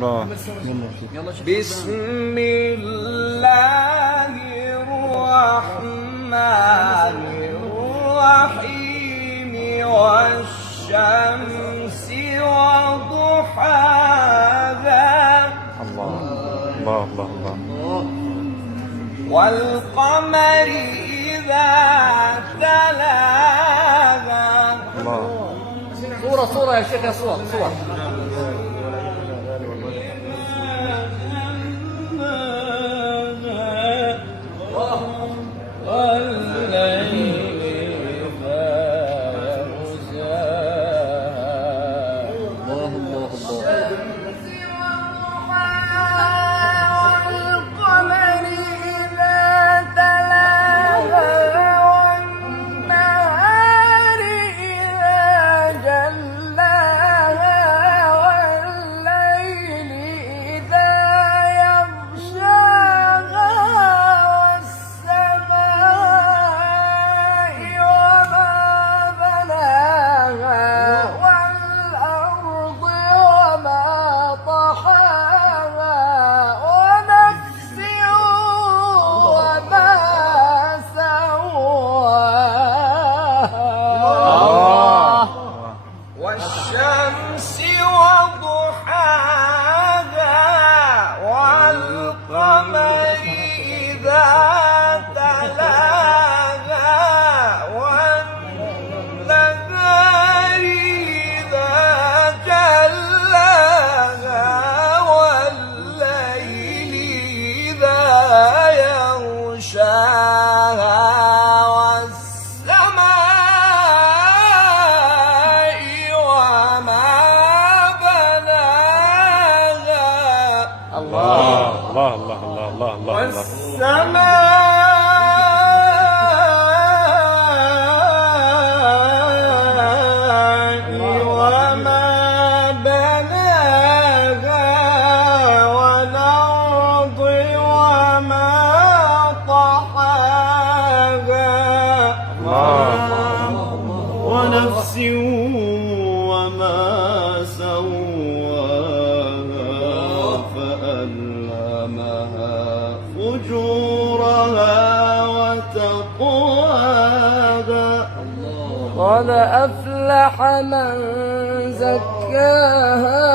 بسم الله الرحمن الرحيم والشمس وضحاها الله والقمر إذا تلاها. صورة يا شيخ، يا صور والشمس وضحاها والقمر إذا تلاها والنهار إذا جلاها والليل إذا يغشاها والسماء وما بناها والأرض وما طحاها ونفس وما سواها فألهمها فجورها وتقواها. قد أفلح من زكاها